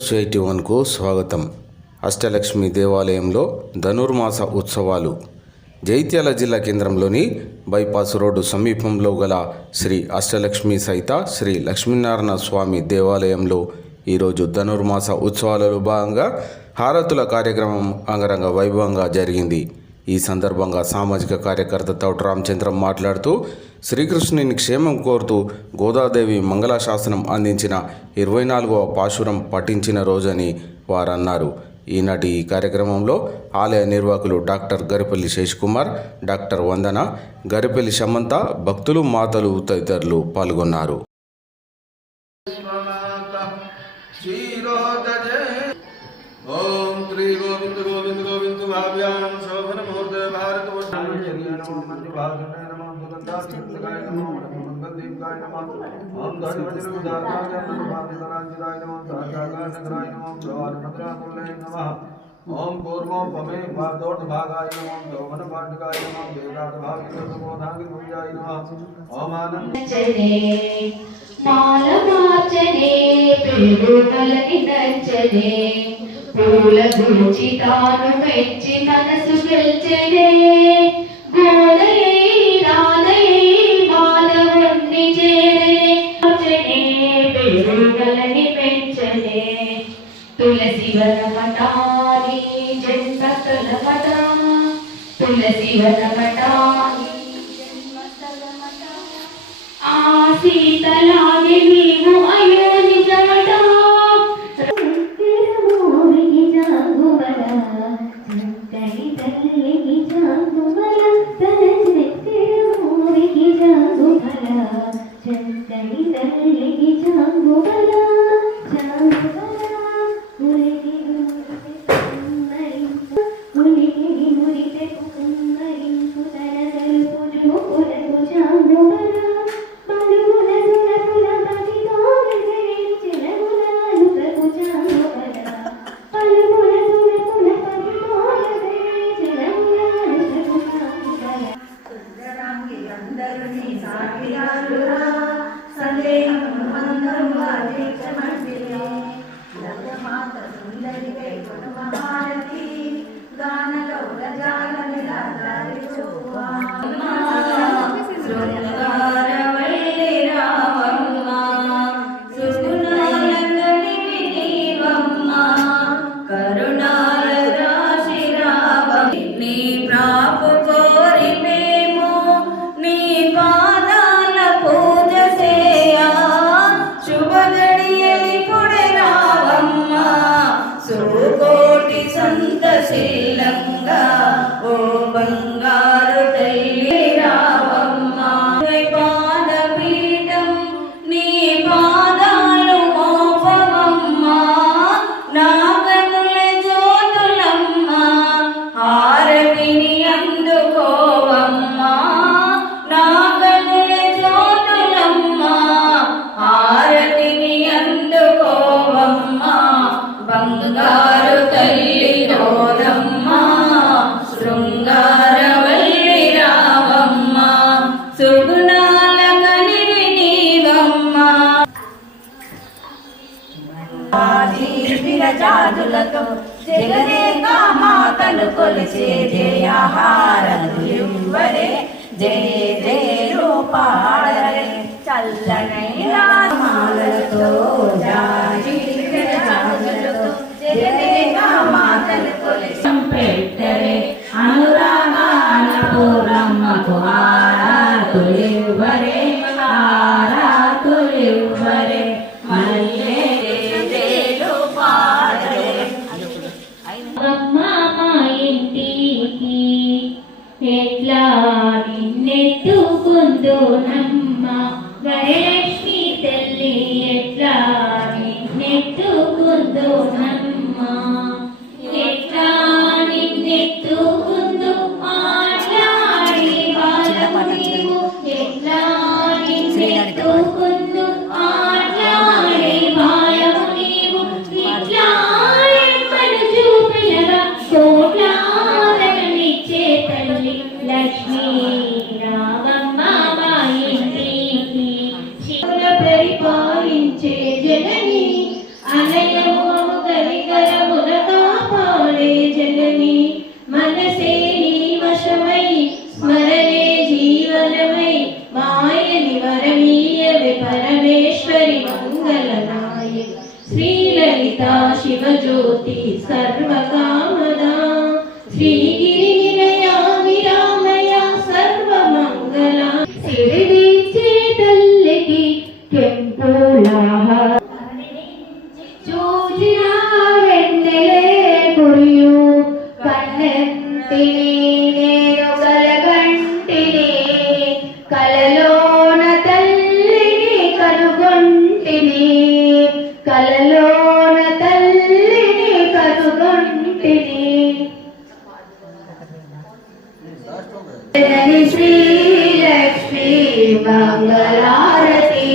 కు స్వాగతం. అష్టలక్ష్మి దేవాలయంలో ధనుర్మాస ఉత్సవాలు. జైత్యాల జిల్లా కేంద్రంలోని బైపాస్ రోడ్డు సమీపంలో గల శ్రీ అష్టలక్ష్మి సహిత శ్రీ లక్ష్మీనారాయణ స్వామి దేవాలయంలో ఈరోజు ధనుర్మాస ఉత్సవాలలో భాగంగా హారతుల కార్యక్రమం అంగరంగ వైభవంగా జరిగింది. ఈ సందర్భంగా సామాజిక కార్యకర్త తౌట రామచంద్రం మాట్లాడుతూ శ్రీకృష్ణుని క్షేమం కోరుతూ గోదాదేవి మంగళాశాసనం అందించిన 24వ పాశురం పఠించిన రోజని వారన్నారు. ఈనాటి ఈ కార్యక్రమంలో ఆలయ నిర్వాహకులు డాక్టర్ గరిపల్లి శేషకుమార్, డాక్టర్ వందన, గరిపల్లి సమంత, భక్తులు, మాతలు తదితరులు పాల్గొన్నారు. ओम पूर्वं पमे वादोर्धभागाय नमः यौवनपाटकाय नमः वेदार्थभागिनोधाय नमः ओम आनंदचने मालमाचने पिल्लुकलनि नचने పూల గురించి తాను మెచ్చి మనసు గెల్చెనే గోదయే రాదయే మాధవుణ్ణి చేరనే పిల్లుకలని పెంచనే తులసి వనమటాని జన్మతలమట తులసి వనమటాని జన్మతలమట ఆ సీతలాగే నీవు అయ్యో నిజమట జాతులతో జగదేక మాతను కొలిచే జయహారతులివ్వరే జయ జయ రూపాడరే చల్లనైన మాలతో జాతులతో జగదేక మాతను కొలిచి పెట్టరే అనురాగాన పూరమ్మకు ఆరాతులివ్వరే ఆరాతులివ్వరే మల్లె ఎట్లా నిన్నెత్తుకుందునమ్మ వరలక్ష్మి తల్లి ఎట్లా నిన్నెత్తు శ్రీలలితా శివజ్యోతి సర్వకామదా శ్రీగిరి నిలయ విరామయ సర్వమంగళ సిరిదిచ్చే తల్లికి కెంపులాహ చూచిన వెన్నెలే కురియు కన్నెంటిని నేను కలగంటిని కలలోన తల్లిని కనుగొంటిని కలలోన తల్లిని కనుగొంటిని జనని శ్రీలక్ష్మీ మంగళారతి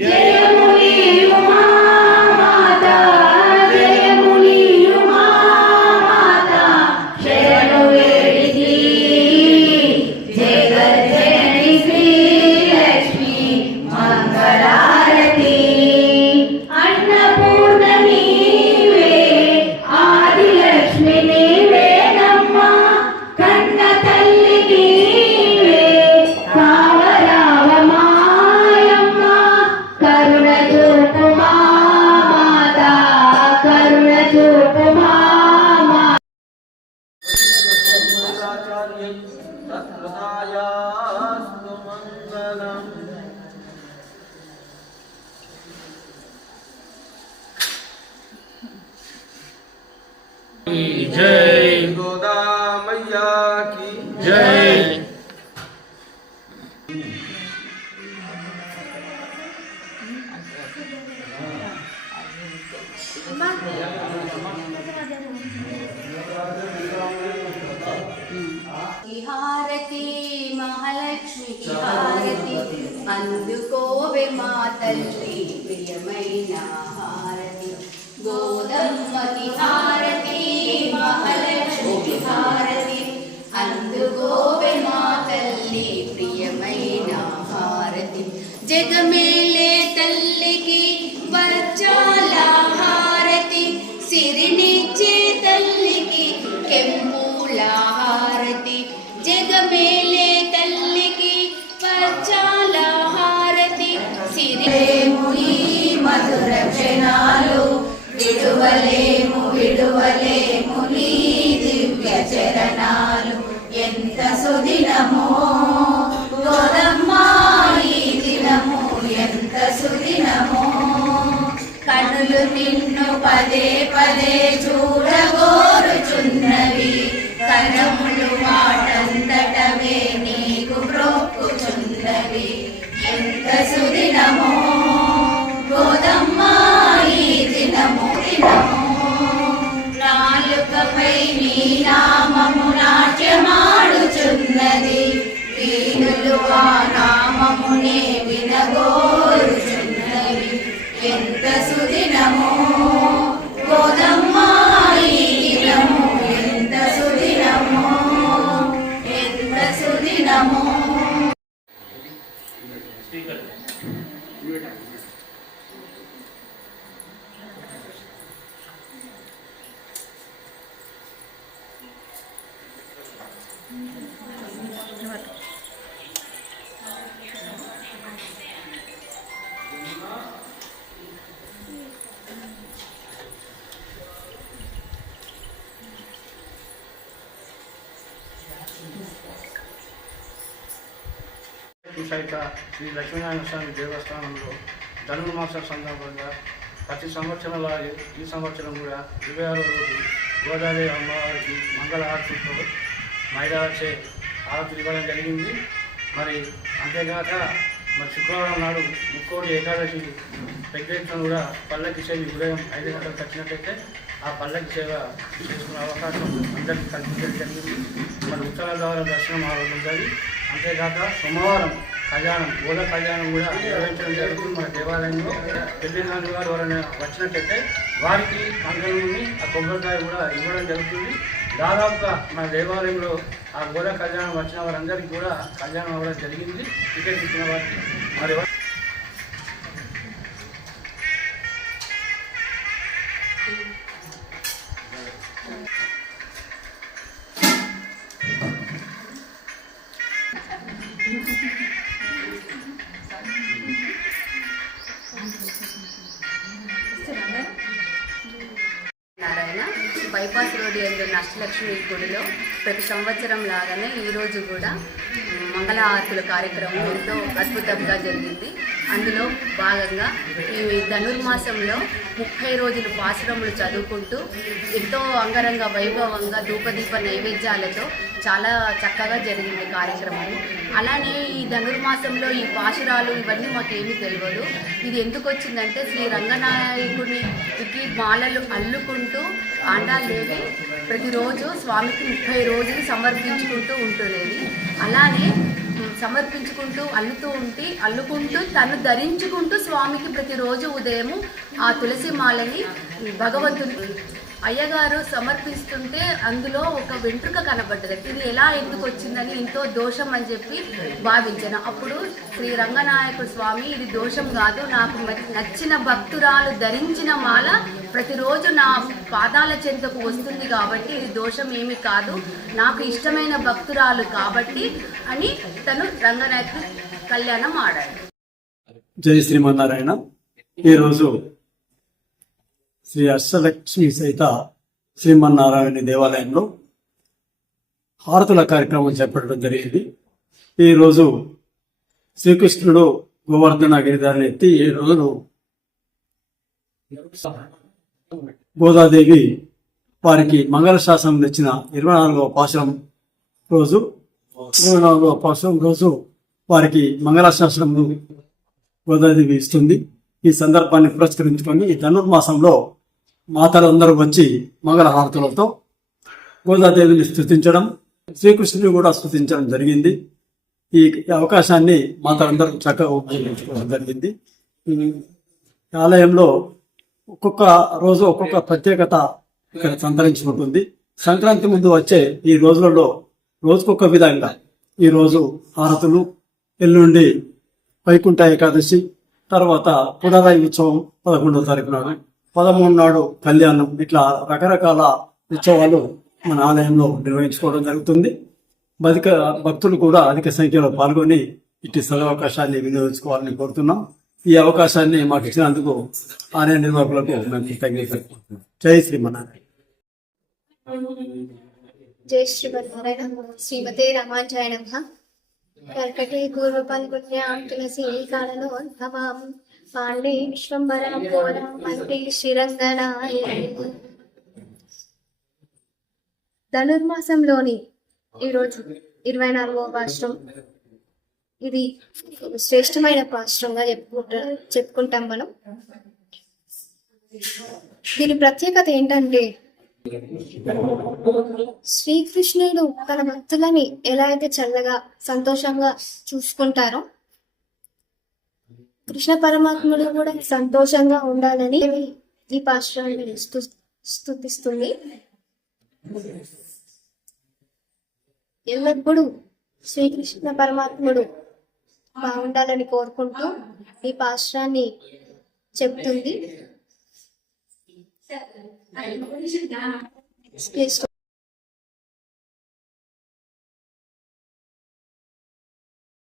జయముని ఉమామాత జయముని ఉమామాత శరణు వేడిసి జగజ్జనని శ్రీలక్ష్మీ మంగళారతి అన్నపూర్ణ నీవే ఆదిలక్ష్మి నీవేనమ్మ కన్న తల్లి నీవే కావరావ మాయమ్మ కరుణ చూపు మా మాత కరుణ చూపు మా తత్ప్రదాయాస్తు మంగళం. जय गोदा मैया की जय హారతి మహాలక్ష్మికి హారతి అందుకోవే మా తల్లి ప్రియమైన హారతి గోదమ్మకి హారతి మహాలక్ష్మికి హారతి అందుకోవే మా తల్లి ప్రియమైన హారతి జగమేలే తల్లికి వచ్చాల హారతి సిరినిచ్చే తల్లికి కెంపుల హారతి జగమేలే తల్లికి వచ్చాల హారతి సిరిలేము ఈ మధుర క్షణాలు విడువలేము నీ దివ్య చరణాలు ఎంత సుదినమో గోదమ్మా ఈ దినము ఎంత సుదినమో కనులు నిన్ను పదే పదే చూడగోరుచున్నవి కరములు వాటంతటవే నీకు బ్రొక్కుచున్నవి ఎంత సుదినమో గోదమ్మా ఈ దినము నాలుకపై నీ నామము నాట్యమాడుచున్నది వీణులు ఆ నామమునే వినగోరుచున్నవి ఎంత సుదినమో గోదమ్మా ఈ దినము ఎంత సుదినమో ఎంత సుదినమో సహిత శ్రీ లక్ష్మీనారాయణ స్వామి దేవస్థానంలో ధనుర్మాస సందర్భంగా ప్రతి సంవత్సరంలాగే ఈ సంవత్సరం కూడా 26వ రోజు గోదావరి అమ్మవారికి మంగళ హారతితో మైదాచే హారతులు ఇవ్వడం జరిగింది. మరి అంతేగాక మరి శుక్రవారం నాడు ముక్కోటి ఏకాదశి పెద్ద ఎత్తున కూడా పల్లకి సేవ ఉదయం 5 గంటలకు వచ్చినట్టయితే ఆ పల్లకి సేవ చేసుకునే అవకాశం అందరికీ కల్పించడం జరిగింది. మరి ఉత్తర ద్వార దర్శనం ఆ రోజు ఉంటుంది. అంతేకాక సోమవారం కళ్యాణం గోద కళ్యాణం కూడా నిర్వహించడం జరుగుతుంది. మన దేవాలయంలో పెళ్లి నాన్న వారు ఎవరైనా వచ్చినట్టయితే వారికి కంకణముని ఆ కొబ్బరికాయ కూడా ఇవ్వడం జరుగుతుంది. దాదాపుగా మన దేవాలయంలో ఆ గోద కళ్యాణం వచ్చిన వారందరికీ కూడా కళ్యాణం అవ్వడం జరిగింది. టికెట్ ఇచ్చిన వారికి మరి బైపాస్ రోడ్డు ఎందు అష్టలక్ష్మి గుడిలో ప్రతి సంవత్సరం లాగానే ఈరోజు కూడా మంగళహారతుల కార్యక్రమం ఎంతో అద్భుతంగా జరిగింది. అందులో భాగంగా ఈ ధనుర్మాసంలో 30 రోజులు పాశురములు చదువుకుంటూ ఎంతో అంగరంగ వైభవంగా ధూపదీప నైవేద్యాలతో చాలా చక్కగా జరిగింది కార్యక్రమం. అలానే ఈ ధనుర్మాసంలో ఈ పాశురాలు ఇవన్నీ మాకేమీ తెలియదు. ఇది ఎందుకు వచ్చిందంటే శ్రీ రంగనాయకునికి మాలలు అల్లుకుంటూ ఆండాలేవి ప్రతిరోజు స్వామికి 30 రోజులు సమర్పించుకుంటూ ఉంటున్నది. అలానే సమర్పించుకుంటూ అల్లుకుంటూ తను ధరించుకుంటూ స్వామికి ప్రతిరోజు ఉదయము ఆ తులసి మాలని భగవంతుని అయ్యగారు సమర్పిస్తుంటే అందులో ఒక వెంట్రుక కనబడ్డది. ఇది ఎలా ఎందుకు వచ్చిందని ఎంతో దోషం అని చెప్పి భావించాను. అప్పుడు శ్రీ రంగనాయకుడు స్వామి ఇది దోషం కాదు, నాకు నచ్చిన భక్తురాలు ధరించిన మాల ప్రతిరోజు నా పాదాల చెంతకు వస్తుంది కాబట్టి ఇది దోషం ఏమీ కాదు, నాకు ఇష్టమైన భక్తురాలు కాబట్టి అని తను రంగనాయకుడు కళ్యాణం ఆడాడు. జై శ్రీమన్నారాయణ. ఈరోజు శ్రీ అష్టలక్ష్మి సహిత శ్రీమన్నారాయణ దేవాలయంలో హారతుల కార్యక్రమం చేపట్టడం జరిగింది. ఈరోజు శ్రీకృష్ణుడు గోవర్ధన గిరిధారిని ఎత్తి 7 రోజులు గోదాదేవి వారికి మంగళ శాసనం ఇచ్చిన 24వ పాశురం రోజు వారికి మంగళాశాసనము గోదాదేవి ఇస్తుంది. ఈ సందర్భాన్ని పురస్కరించుకొని ఈ ధనుర్మాసంలో మాతలందరూ వచ్చి మంగళహారతులతో గోదాదేవిని స్తుతించడం, శ్రీకృష్ణుని కూడా స్తుతించడం జరిగింది. ఈ అవకాశాన్ని మాతలందరూ చక్కగా ఉపయోగించుకోవడం జరిగింది. ఈ ఆలయంలో ఒక్కొక్క రోజు ఒక్కొక్క ప్రత్యేకత ఇక్కడ సంతరించుకుంటుంది. సంక్రాంతి ముందు వచ్చే ఈ రోజులలో రోజుకొక విధంగా ఈరోజు హారతులు, ఎల్లుండి వైకుంఠ ఏకాదశి, తర్వాత పునరాయి ఉత్సవం 11వ తారీఖు నాడు, 13 నాడు కళ్యాణం, ఇట్లా రకరకాల ఉత్సవాలు మన ఆలయంలో నిర్వహించుకోవడం జరుగుతుంది. భక్తులు కూడా అధిక సంఖ్యలో పాల్గొని ఇట్టి సదవకాశాన్ని వినియోగించుకోవాలని కోరుతున్నాం. ఈ అవకాశాన్ని మాకు ఇచ్చినందుకు ఆలయ నిర్వాహకులకు మేము కృతజ్ఞతలు. జై శ్రీమన్నారాయణ. జై శ్రీమన్నారాయణ. శ్రీమతే రామాంజాయ నమః. కర్కటే పూర్వ పల్గుణ్యాం తులసీ కాలలో భవాం పాండే విశ్వంబరాం పోరాం అంటే శ్రీరంగనాయ. ధనుర్మాసంలోని ఈరోజు 24వ పాశురం. ఇది శ్రేష్టమైన పాశురంగా చెప్పుకుంటాం మనం. దీని ప్రత్యేకత ఏంటంటే శ్రీకృష్ణుడు తన భక్తులని ఎలా అయితే చల్లగా సంతోషంగా చూసుకుంటారో కృష్ణ పరమాత్ముడు కూడా సంతోషంగా ఉండాలని ఈ పాశురాన్ని స్తుతిస్తుంది. ఎల్లప్పుడూ శ్రీకృష్ణ పరమాత్ముడు బాగుండాలని కోరుకుంటూ ఈ పాశురాన్ని చెప్తుంది.